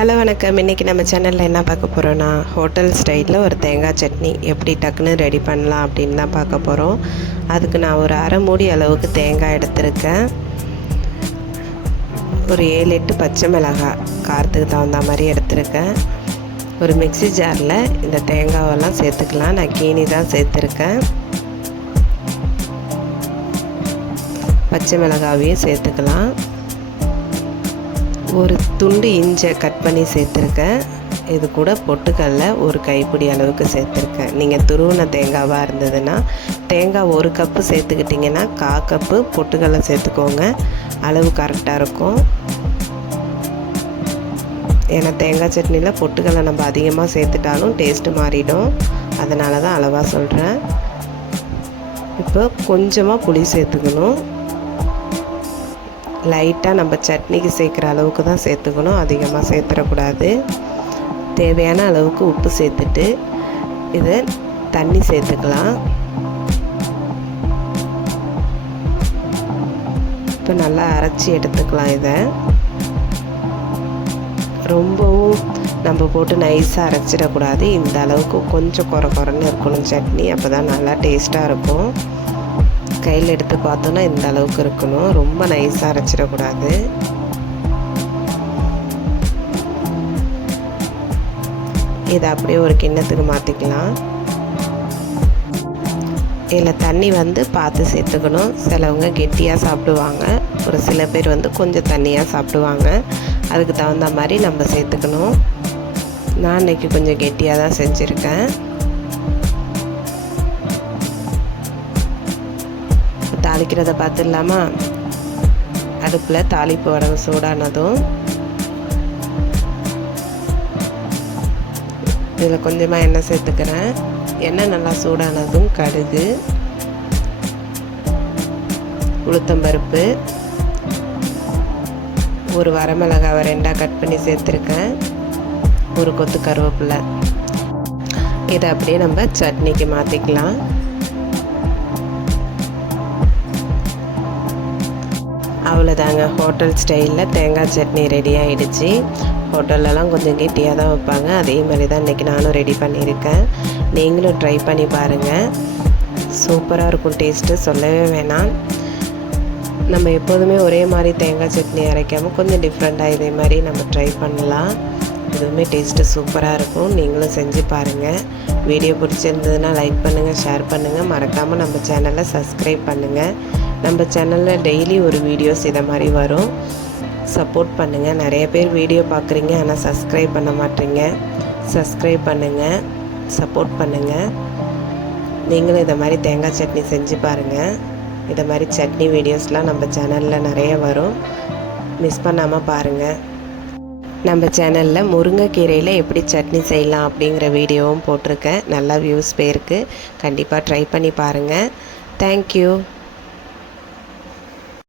Hello வணக்கம். இன்றைக்கி நம்ம சேனலில் என்ன பார்க்க போகிறோன்னா, ஹோட்டல் ஸ்டைலில் ஒரு தேங்காய் சட்னி எப்படி டக்குன்னு ரெடி பண்ணலாம் அப்படின்னு தான் பார்க்க போகிறோம். அதுக்கு நான் ஒரு அரை மூடி அளவுக்கு தேங்காய் எடுத்திருக்கேன். ஒரு 7-8 பச்சை மிளகாய் காரத்துக்கு தகுந்த மாதிரி எடுத்திருக்கேன். ஒரு மிக்ஸி ஜாரில் இந்த தேங்காவெல்லாம் சேர்த்துக்கலாம். நான் கீனி தான் சேர்த்துருக்கேன். பச்சை மிளகாவையும் சேர்த்துக்கலாம். ஒரு துண்டு இஞ்சை கட் பண்ணி சேர்த்துருக்கேன். இது கூட பொட்டுக்கடலை ஒரு கைப்பிடி அளவுக்கு சேர்த்துருக்கேன். நீங்கள் துருவின தேங்காவாக இருந்ததுன்னா தேங்காய் 1 கப்பு சேர்த்துக்கிட்டிங்கன்னா 1/4 கப்பு பொட்டுக்கடலை சேர்த்துக்கோங்க. அளவு கரெக்டாக இருக்கும். ஏன்னா தேங்காய் சட்னியில் பொட்டுக்கடலை நம்ம அதிகமாக சேர்த்துட்டாலும் டேஸ்ட்டு மாறிடும். அதனால தான் அளவாக சொல்கிறேன். இப்போ கொஞ்சமாக புளி சேர்த்துக்கணும். லைட்டாக நம்ம சட்னிக்கு சேர்க்குற அளவுக்கு தான் சேர்த்துக்கணும், அதிகமாக சேர்த்துடக்கூடாது. தேவையான அளவுக்கு உப்பு சேர்த்துட்டு இதை தண்ணி சேர்த்துக்கலாம். இப்போ நல்லா அரைச்சி எடுத்துக்கலாம். இதை ரொம்பவும் நம்ம போட்டு நைஸாக அரைச்சிடக்கூடாது. இந்த அளவுக்கு கொஞ்சம் குறைன்னு இருக்கணும் சட்னி. அப்போ தான் நல்லா டேஸ்ட்டாக இருக்கும். கையில் எடுத்து பார்த்தோன்னா இந்த அளவுக்கு இருக்கணும். ரொம்ப நைஸாக அரைச்சிடக்கூடாது. இதை அப்படியே ஒரு கிண்ணத்துக்கு மாற்றிக்கலாம். இதில் தண்ணி பார்த்து சேர்த்துக்கணும். சிலவங்க கெட்டியாக சாப்பிடுவாங்க, ஒரு சில பேர் கொஞ்சம் தண்ணியாக சாப்பிடுவாங்க. அதுக்கு தகுந்த மாதிரி நம்ம சேர்த்துக்கணும். நான் இன்றைக்கி கொஞ்சம் கெட்டியாக தான் செஞ்சுருக்கேன். தாளிக்கிறத பார்த்துடலாமா? அடுப்பில் தாளிப்பு வடகு சூடானதும் இதில் கொஞ்சமாக எண்ணெய் சேர்த்துக்கிறேன். எண்ணெய் நல்லா சூடானதும் கடுகு, உளுத்தம்பருப்பு, ஒரு வரமிளகாவை 2ஆக கட் பண்ணி சேர்த்துருக்கேன், ஒரு கொத்து கருவேப்பிலை. இதை அப்படியே நம்ம சட்னிக்கு மாற்றிக்கலாம். அவ்வளோதாங்க, ஹோட்டல் ஸ்டைலில் தேங்காய் சட்னி ரெடி ஆகிடுச்சு. ஹோட்டல்லலாம் கொஞ்சம் கெட்டியாக தான் வைப்பாங்க. அதே மாதிரி தான் இன்றைக்கி நானும் ரெடி பண்ணியிருக்கேன். நீங்களும் ட்ரை பண்ணி பாருங்கள். சூப்பராக இருக்கும் டேஸ்ட்டு, சொல்லவே வேணாம். நம்ம எப்போதுமே ஒரே மாதிரி தேங்காய் சட்னி அரைக்காமல் கொஞ்சம் டிஃப்ரெண்ட்டாக இதே மாதிரி நம்ம ட்ரை பண்ணலாம். இதுவுமே டேஸ்ட்டு சூப்பராக இருக்கும். நீங்களும் செஞ்சு பாருங்கள். வீடியோ பிடிச்சிருந்ததுன்னா லைக் பண்ணுங்கள், ஷேர் பண்ணுங்கள். மறக்காமல் நம்ம சேனலை சப்ஸ்கிரைப் பண்ணுங்கள். நம்ம சேனலில் டெய்லி ஒரு வீடியோஸ் இதை மாதிரி வரும். சப்போர்ட் பண்ணுங்கள். நிறைய பேர் வீடியோ பார்க்குறீங்க, ஆனால் சப்ஸ்கிரைப் பண்ண மாட்டீங்க. சப்ஸ்கிரைப் பண்ணுங்கள், சப்போர்ட் பண்ணுங்கள். நீங்களும் இதை மாதிரி தேங்காய் சட்னி செஞ்சு பாருங்கள். இதை மாதிரி சட்னி வீடியோஸ்லாம் நம்ம சேனலில் நிறைய வரும். மிஸ் பண்ணாமல் பாருங்கள். நம்ம சேனலில் முருங்கைக்கீரையில் எப்படி சட்னி செய்யலாம் அப்படிங்கிற வீடியோவும் போட்டிருக்கேன். நல்லா வியூஸ் போயிருக்கு. கண்டிப்பாக ட்ரை பண்ணி பாருங்கள். தேங்க்யூ.